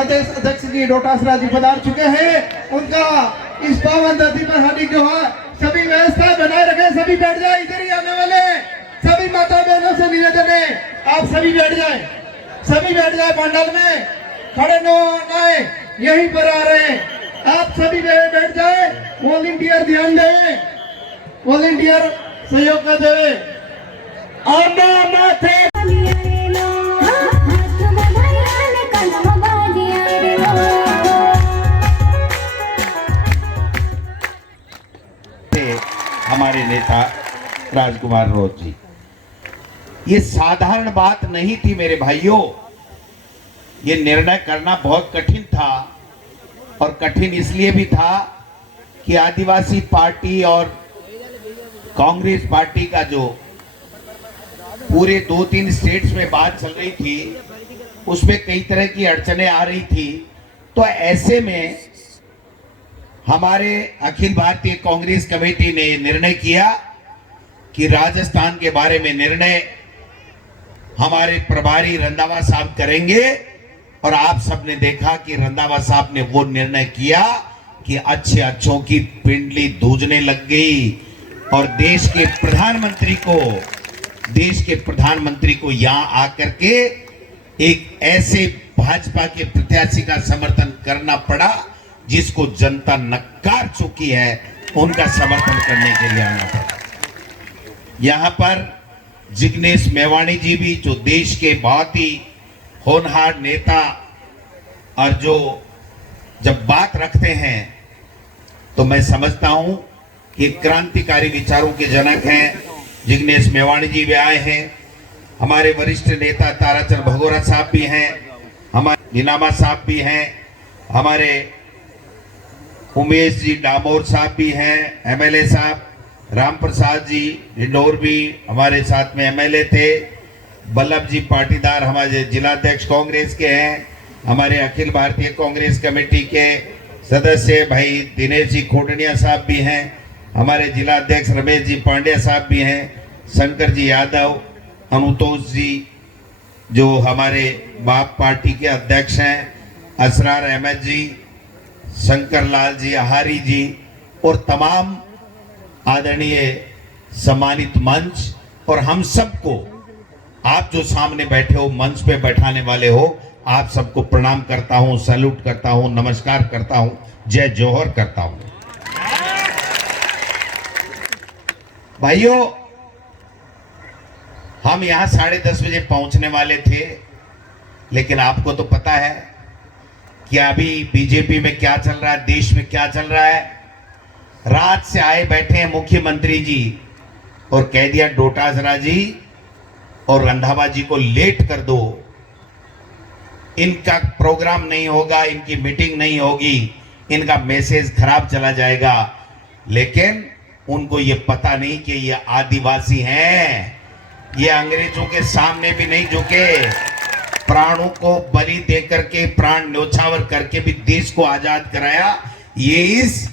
प्रदेश अध्यक्ष जी डोटासरा जी पधार चुके हैं। उनका इस पावन धरती पर हार्दिक जोहार। सभी व्यवस्था बनाए रखें, सभी बैठ जाए। इधर ही आने वाले सभी माता बहनों से निवेदन है, आप सभी बैठ जाए, सभी बैठ जाए। पंडाल में खड़े न आए, यहीं पर आ रहे हैं, आप सभी बैठ जाए। वॉलंटियर ध्यान दें, वॉलंटियर सहयोग कर देवे। हमारे नेता राजकुमार रोज जी, ये साधारण बात नहीं थी मेरे भाइयों। ये निर्णय करना बहुत कठिन था, और कठिन इसलिए भी था कि आदिवासी पार्टी और कांग्रेस पार्टी का जो पूरे 2-3 स्टेट्स में बात चल रही थी, उसमें कई तरह की अड़चनें आ रही थी। तो ऐसे में हमारे अखिल भारतीय कांग्रेस कमेटी ने निर्णय किया कि राजस्थान के बारे में निर्णय हमारे प्रभारी रंधावा साहब करेंगे। और आप सबने देखा कि रंधावा साहब ने वो निर्णय किया कि अच्छे अच्छों की पिंडली दूजने लग गई, और देश के प्रधानमंत्री को यहां आकर के एक ऐसे भाजपा के प्रत्याशी का समर्थन करना पड़ा जिसको जनता नकार चुकी है, उनका समर्थन करने के लिए आना पड़ा। यहां पर जिग्नेश मेवाणी जी भी, जो देश के बहुत ही होनहार नेता, और जो जब बात रखते हैं तो मैं समझता हूं कि क्रांतिकारी विचारों के जनक हैं। जिग्नेश मेवाणी जी भी आए हैं, हमारे वरिष्ठ नेता ताराचंद भगोरा साहब भी हैं, हमारे नीनामा साहब भी हैं, हमारे उमेश जी डामोर साहब भी हैं, एमएलए साहब राम प्रसाद जी इंदौर भी हमारे साथ में एमएलए थे। बल्लभ जी पाटीदार हमारे जिलाध्यक्ष कांग्रेस के हैं, हमारे अखिल भारतीय कांग्रेस कमेटी के सदस्य भाई दिनेश जी खोटनिया साहब भी हैं, हमारे जिलाध्यक्ष रमेश जी पांड्या साहब भी हैं, शंकर जी यादव, अनुतोष जी जो हमारे बाप पार्टी के अध्यक्ष हैं, असरार अहमद जी, शंकर लाल जी आहारी जी, और तमाम आदरणीय सम्मानित मंच, और हम सबको, आप जो सामने बैठे हो, मंच पे बैठाने वाले हो, आप सबको प्रणाम करता हूं, सैल्यूट करता हूं, नमस्कार करता हूं, जय जोहर करता हूं। भाइयों, हम यहां 10:30 बजे पहुंचने वाले थे, लेकिन आपको तो पता है कि अभी बीजेपी में क्या चल रहा है, देश में क्या चल रहा है। रात से आए बैठे हैं मुख्यमंत्री जी, और कह दिया डोटासरा जी और रंधावा जी को लेट कर दो, इनका प्रोग्राम नहीं होगा, इनकी मीटिंग नहीं होगी, इनका मैसेज खराब चला जाएगा। लेकिन उनको ये पता नहीं कि ये आदिवासी हैं, ये अंग्रेजों के सामने भी नहीं झुके, प्राणों को बलि देकर के, प्राण न्योछावर करके भी देश को आजाद कराया। ये इस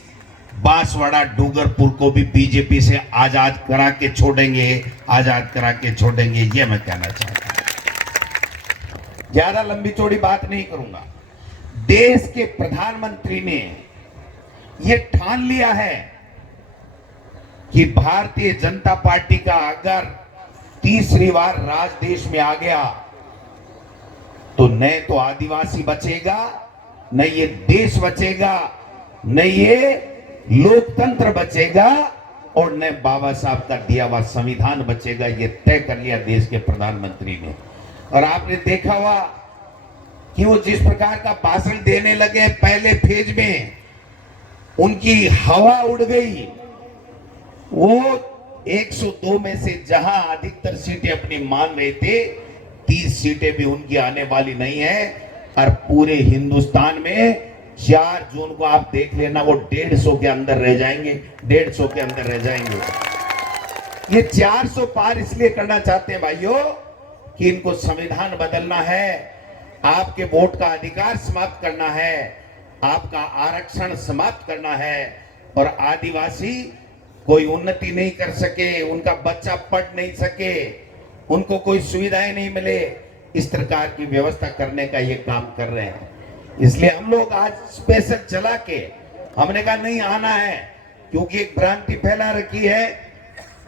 बांसवाड़ा डूंगरपुर को भी बीजेपी से आजाद करा के छोड़ेंगे, आजाद करा के छोड़ेंगे, ये मैं कहना चाहता हूं। ज्यादा लंबी चौड़ी बात नहीं करूंगा। देश के प्रधानमंत्री ने ये ठान लिया है कि भारतीय जनता पार्टी का अगर तीसरी बार राज देश में आ गया तो न तो आदिवासी बचेगा, न ये देश बचेगा, न ये लोकतंत्र बचेगा, और न बाबा साहब का दिया हुआ संविधान बचेगा। ये तय कर लिया देश के प्रधानमंत्री ने। और आपने देखा हुआ कि वो जिस प्रकार का भाषण देने लगे पहले फेज में, उनकी हवा उड़ गई। वो 102 में से जहां अधिकतर सीटें अपनी मान रहे थे, 30 सीटें भी उनकी आने वाली नहीं है। और पूरे हिंदुस्तान में 4 जून को आप देख लेना, वो 150 के अंदर रह जाएंगे, 150 के अंदर रह जाएंगे। ये 400 पार इसलिए करना चाहते हैं भाइयों कि इनको संविधान बदलना है, आपके वोट का अधिकार समाप्त करना है, आपका आरक्षण समाप्त करना है, और आदिवासी कोई उन्नति नहीं कर सके, उनका बच्चा पढ़ नहीं सके, उनको कोई सुविधाएं नहीं मिले, इस प्रकार की व्यवस्था करने का ये काम कर रहे हैं। इसलिए हम लोग आज स्पेशल चला के हमने कहा नहीं आना है, क्योंकि एक भ्रांति फैला रखी है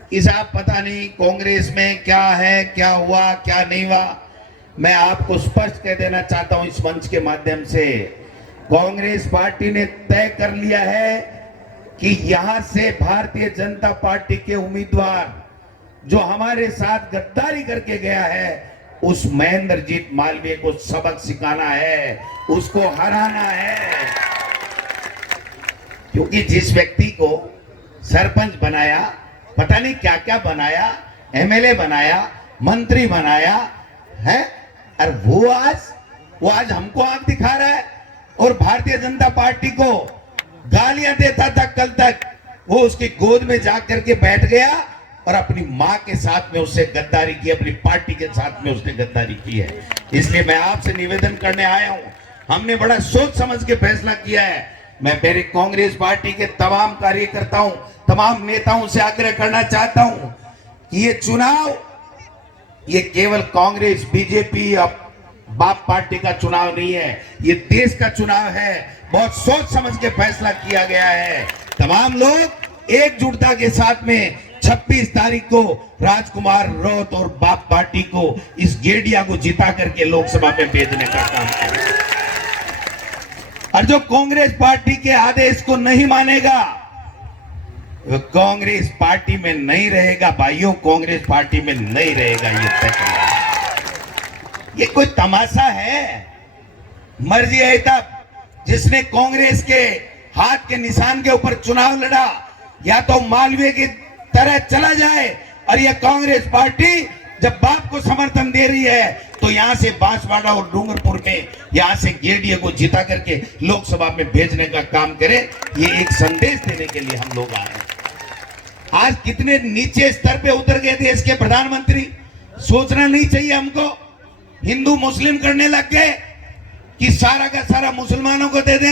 कि साहब पता नहीं कांग्रेस में क्या है, क्या हुआ क्या नहीं हुआ। मैं आपको स्पष्ट कह देना चाहता हूं इस मंच के माध्यम से, कांग्रेस पार्टी ने तय कर लिया है कि यहां से भारतीय जनता पार्टी के उम्मीदवार जो हमारे साथ गद्दारी करके गया है उस महेंद्रजीत मालवीय को सबक सिखाना है, उसको हराना है। क्योंकि जिस व्यक्ति को सरपंच बनाया, पता नहीं क्या क्या बनाया, एमएलए बनाया, मंत्री बनाया है, और वो आज हमको आंख दिखा रहा है और भारतीय जनता पार्टी को गालियां देता था। कल तक वो उसकी गोद में जाकर के बैठ गया और अपनी मां के साथ में उससे गद्दारी की, अपनी पार्टी के साथ में उसने गद्दारी की है। इसलिए मैं आपसे निवेदन करने आया हूं, हमने बड़ा सोच समझ के फैसला किया है। मैं मेरे कांग्रेस पार्टी के तमाम कार्यकर्ताओं, तमाम नेताओं से आग्रह करना चाहता हूं कि ये चुनाव ये केवल कांग्रेस बीजेपी या बाप पार्टी का चुनाव नहीं है, ये देश का चुनाव है। बहुत सोच समझ के फैसला किया गया है। तमाम लोग एकजुटता के साथ में 26 तारीख को राजकुमार रौत और बाप पार्टी को इस गेडिया को जिता करके लोकसभा में भेजने का काम करें। और जो कांग्रेस पार्टी के आदेश को नहीं मानेगा वो कांग्रेस पार्टी में नहीं रहेगा। भाइयों, कांग्रेस पार्टी में नहीं रहेगा, ये तय करना। ये कोई तमाशा है? मर्जी है तब जिसने कांग्रेस के हाथ के निशान के ऊपर चुनाव लड़ा, या तो मालवीय की तरह चला जाए, और यह कांग्रेस पार्टी जब बाप को समर्थन दे रही है तो यहां से बांसवाड़ा और डूंगरपुर में यहां से गेडिया को जिता करके लोकसभा में भेजने का काम करे। ये एक संदेश देने के लिए हम लोग आए हैं। आज कितने नीचे स्तर पे उतर गए देश के प्रधानमंत्री, सोचना नहीं चाहिए हमको? हिंदू मुस्लिम करने लग गए कि सारा का सारा मुसलमानों को दे देंगे।